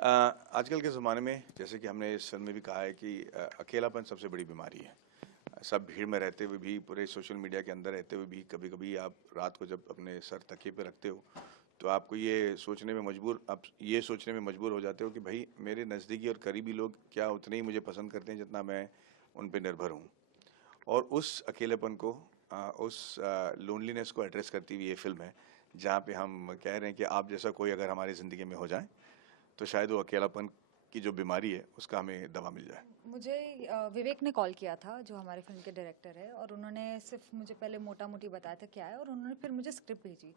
आजकल के ज़माने में जैसे कि हमने इस फिल्म में भी कहा है कि अकेलापन सबसे बड़ी बीमारी है। सब भीड़ में रहते हुए भी, पूरे सोशल मीडिया के अंदर रहते हुए भी, कभी-कभी आप रात को जब अपने सर तकिए पे रखते हो, तो आपको ये सोचने में मजबूर हो जाते हो कि भाई मेरे नज़दीकी और करीबी लोग क्या उतने ही मुझे पसंद करते हैं जितना मैं उन पे निर्भर हूँ। और उस अकेलेपन को उस लोनलीनेस को एड्रेस करती हुई ये फ़िल्म है, जहाँ पे हम कह रहे हैं कि आप जैसा कोई अगर हमारी ज़िंदगी में हो जाए, तो शायद वो अकेलापन की जो बीमारी है उसका हमें दवा मिल जाए। मुझे विवेक ने कॉल किया था जो हमारे फिल्म के डायरेक्टर है, और उन्होंने सिर्फ मुझे पहले मोटा मोटी बताया था क्या है, और उन्होंने फिर मुझे स्क्रिप्ट भेजी।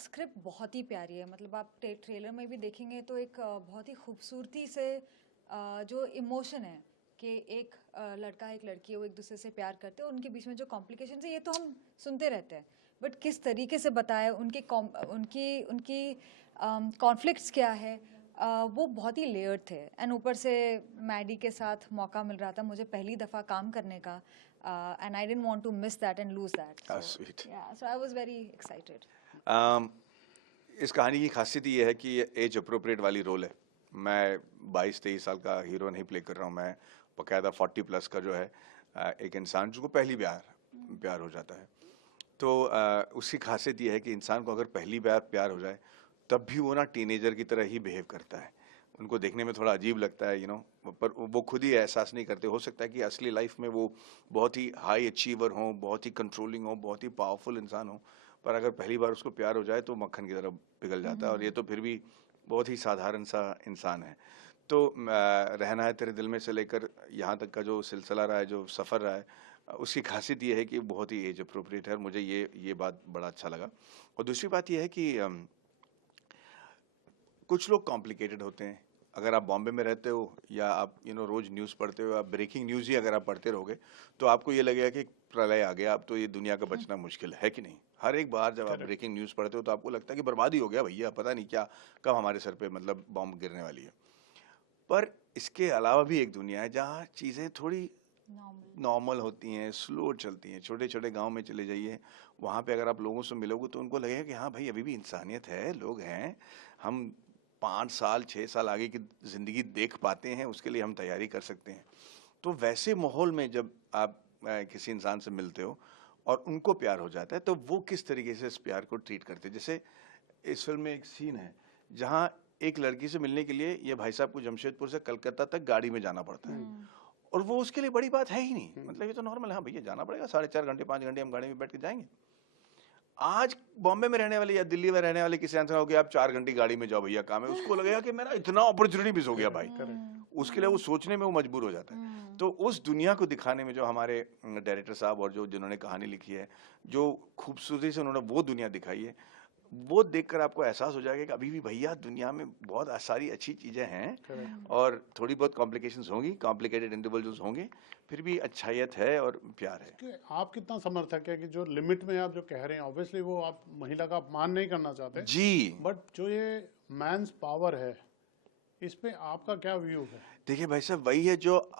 स्क्रिप्ट बहुत ही प्यारी है, मतलब आप ट्रेलर में भी देखेंगे तो एक बहुत ही खूबसूरती से जो इमोशन है कि एक लड़का एक लड़की है, वो एक दूसरे से प्यार करते हैं, उनके बीच में जो कॉम्प्लिकेशंस है ये तो हम सुनते रहते हैं, बट किस तरीके से बताया, उनकी उनकी कॉन्फ्लिक्ट्स क्या है, वो बहुत ही लेयर्ड थे। एंड ऊपर से मैडी के साथ मौका मिल रहा था मुझे पहली दफ़ा काम करने का, and I didn't want to miss that and lose that, sweet. So I was very excited. इस कहानी की खासियत ये है कि ये एज अप्रोप्रिएट वाली रोल है। मैं 22-23 साल का हीरो नहीं प्ले कर रहा हूँ, मैं बकायदा 40 प्लस का जो है एक इंसान जिसको पहली बार प्यार हो जाता है। तो उसकी खासियत ये है कि इंसान को अगर पहली बार प्यार हो जाए, तब भी वो ना टीनेजर की तरह ही बिहेव करता है। उनको देखने में थोड़ा अजीब लगता है, पर वो खुद ही एहसास नहीं करते। हो सकता है कि असली लाइफ में वो बहुत ही हाई अचीवर हों, बहुत ही कंट्रोलिंग हों, बहुत ही पावरफुल इंसान हों, पर अगर पहली बार उसको प्यार हो जाए तो मक्खन की तरह पिघल जाता है, और ये तो फिर भी बहुत ही साधारण सा इंसान है। तो रहना है तेरे दिल में से लेकर यहाँ तक का जो सिलसिला रहा है, जो सफ़र रहा है, उसकी खासियत ये है कि बहुत ही एज अप्रोप्रिएट है, और मुझे ये बात बड़ा अच्छा लगा। और दूसरी बात ये है कि कुछ लोग कॉम्प्लिकेटेड होते हैं। अगर आप बॉम्बे में रहते हो या आप रोज न्यूज़ पढ़ते हो, आप ब्रेकिंग न्यूज़ ही अगर आप पढ़ते रहोगे, तो आपको ये लगेगा कि प्रलय आ गया, अब तो ये दुनिया का बचना मुश्किल है कि नहीं। हर एक बार जब आप करेक्ट। ब्रेकिंग न्यूज़ पढ़ते हो तो आपको लगता है कि बर्बादी हो गया भैया, पता नहीं क्या कब हमारे सर पे मतलब बॉम्ब गिरने वाली है। पर इसके अलावा भी एक दुनिया है जहाँ चीज़ें थोड़ी नॉर्मल। नॉर्मल होती हैं, स्लो चलती हैं। छोटे-छोटे गाँव में चले जाइए, वहाँ पे अगर आप लोगों से मिलोगे तो उनको लगेगा कि हाँ भाई, अभी भी इंसानियत है, लोग हैं। हम 5 साल, 6 साल आगे की ज़िंदगी देख पाते हैं, उसके लिए हम तैयारी कर सकते हैं। तो वैसे माहौल में जब आप किसी इंसान से मिलते हो और उनको प्यार हो जाता है, तो वो किस तरीके से इस प्यार को ट्रीट करते हैं। जैसे इस फ़िल्म में एक सीन है, जहाँ एक लड़की से मिलने के लिए ये भाई साहब को जमशेदपुर से कलकत्ता तक गाड़ी में जाना पड़ता है। और वो उसके लिए बड़ी बात है ही नहीं, मतलब ये तो नॉर्मल है, हाँ भैया जाना पड़ेगा, 4.5 घंटे 5 घंटे हम गाड़ी में बैठ के जाएंगे। आज बॉम्बे में रहने वाले या दिल्ली में रहने वाले किसी आंसर हो गया, आप 4 घंटे गाड़ी में जाओ भैया, काम है, उसको लगेगा कि मेरा इतना अपॉर्चुनिटी मिस हो गया भाई। करेक्ट। उसके लिए वो सोचने में वो मजबूर हो जाता है। तो उस दुनिया को दिखाने में जो हमारे डायरेक्टर साहब और जो जिन्होंने कहानी लिखी है, जो खूबसूरती से उन्होंने वो दुनिया दिखाई है, वो देखकर आपको एहसास हो जाएगा कि अभी भी भैया दुनिया में बहुत सारी अच्छी चीज़ें हैं, करेक्ट। और थोड़ी बहुत कॉम्प्लिकेशंस होंगी, कॉम्प्लिकेटेड इंडिविजुअल्स होंगे, फिर भी अच्छाइयत है और प्यार है। कि आप कितना समर्थक है कि जो लिमिट में आप जो कह रहे हैं, ऑब्वियसली वो आप महिला का अपमान नहीं करना चाहते, जी। बट जो ये मैंस पावर है, इस पे आपका क्या व्यू है? देखिए भाई साहब, वही है जो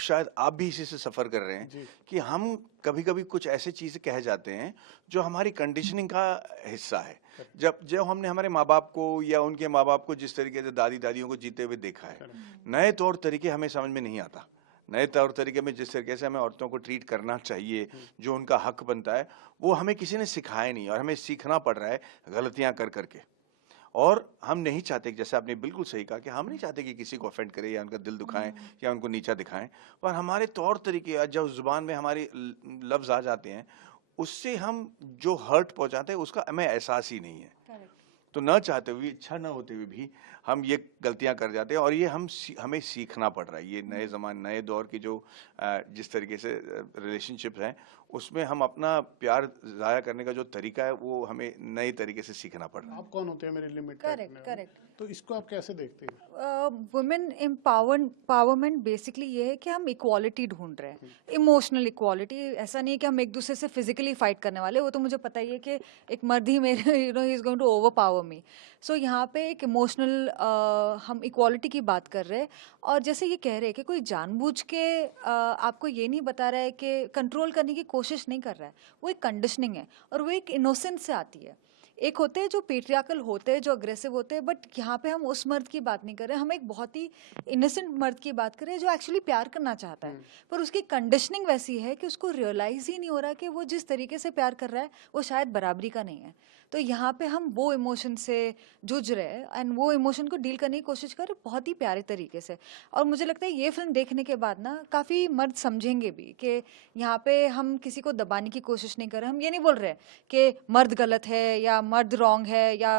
शायद आप भी इसी से सफ़र कर रहे हैं, जी। कि हम कभी-कभी कुछ ऐसी चीज़ें कह जाते हैं जो हमारी कंडीशनिंग का हिस्सा है। करेक्ट। जब जब हमने हमारे माँ-बाप को या उनके माँ-बाप को जिस तरीके से दादी-दादियों को जीते हुए देखा है, करेक्ट। नए तौर तरीके हमें समझ में नहीं आता। नए तौर तरीके में जिस तरीके से हमें औरतों को ट्रीट करना चाहिए, जो उनका हक बनता है, वो हमें किसी ने सिखाया नहीं, और हमें सीखना पड़ रहा है गलतियाँ कर के। और हम नहीं चाहते कि, जैसे आपने बिल्कुल सही कहा, कि हम नहीं चाहते कि किसी को ऑफेंड करें या उनका दिल दुखाएं या उनको नीचा दिखाएं, पर हमारे तौर तरीके या जो जुबान में हमारे लफ्ज आ जाते हैं, उससे हम जो हर्ट पहुंचाते हैं उसका हमें एहसास ही नहीं है। करेक्ट। तो न चाहते हुए, इच्छा न होते हुए भी हम ये गलतियां कर जाते हैं, और ये हमें सीखना पड़ रहा है। ये नए ज़माने, नए दौर की जो जिस तरीके से रिलेशनशिप हैं, उसमें हम अपना प्यार ज़ाया करने का जो तरीका है, वो हमें नए तरीके से सीखना पड़ रहा है। आप कौन होते हैं मेरी लिमिट तय करने करेक्ट। वाले? करेक्ट। तो इसको आप कैसे देखते हैं? वुमेन एम्पावरमेंट बेसिकली ये है कि हम इक्वालिटी ढूंढ रहे हैं, इमोशनल इक्वालिटी। ऐसा नहीं है कि हम एक दूसरे से फिजिकली फाइट करने वाले, वो तो मुझे पता ही है कि एक मर्द ही मेरे ही is going to overpower me. So यहाँ पे एक इमोशनल हम इक्वालिटी की बात कर रहे हैं। और जैसे ये कह रहे हैं कि कोई जानबूझ के आपको ये नहीं बता रहा है कि कंट्रोल करने की कोशिश नहीं कर रहा है, वो एक कंडीशनिंग है और वो एक इनोसेंस से आती है। एक होते हैं जो पेट्रियार्कल होते हैं, जो अग्रेसिव होते हैं, बट यहाँ पे हम उस मर्द की बात नहीं कर रहे, हम एक बहुत ही इनोसेंट मर्द की बात कर रहे हैं जो एक्चुअली प्यार करना चाहता है, पर उसकी कंडीशनिंग वैसी है कि उसको रियलाइज ही नहीं हो रहा कि वो जिस तरीके से प्यार कर रहा है वो शायद बराबरी का नहीं है। तो यहाँ पे हम वो इमोशन से जूझ रहे हैं एंड वो इमोशन को डील करने की कोशिश कर रहे हैं बहुत ही प्यारे तरीके से। और मुझे लगता है ये फिल्म देखने के बाद ना काफ़ी मर्द समझेंगे भी कि यहाँ पे हम किसी को दबाने की कोशिश नहीं कर रहे। हम ये नहीं बोल रहे कि मर्द गलत है या मर्द रॉन्ग है या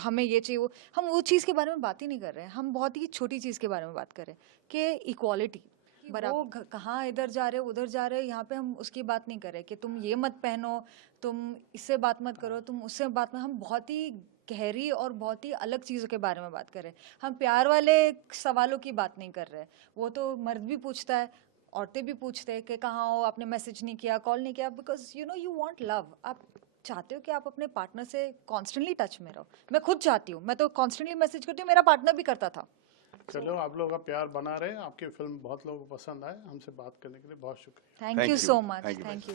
हमें ये चाहिए हम वो चीज़ के बारे में बात ही नहीं कर रहे हैं। हम बहुत ही छोटी चीज़ के बारे में बात कर रहे हैं कि इक्वालिटी, वो कहाँ इधर जा रहे उधर जा रहे, यहाँ पे हम उसकी बात नहीं कर रहे कि तुम ये मत पहनो, तुम इससे बात मत करो, तुम उससे बात मत। हम बहुत ही गहरी और बहुत ही अलग चीज़ों के बारे में बात कर रहे हैं। हम प्यार वाले सवालों की बात नहीं कर रहे। वो तो मर्द भी पूछता है, औरतें भी पूछते हैं कि कहाँ हो, आपने मैसेज नहीं किया, कॉल नहीं किया, बिकॉज यू वांट लव। आप चाहते हो कि आप अपने पार्टनर से कॉन्स्टेंटली टच में रहो। मैं खुद चाहती हूँ, मैं तो कॉन्स्टेंटली मैसेज करती हूँ, मेरा पार्टनर भी करता था। चलो, आप लोगों का प्यार बना रहे, आपकी फिल्म बहुत लोगों को पसंद आए। हमसे बात करने के लिए बहुत शुक्रिया। Thank you you. So much, Thank you, thank you.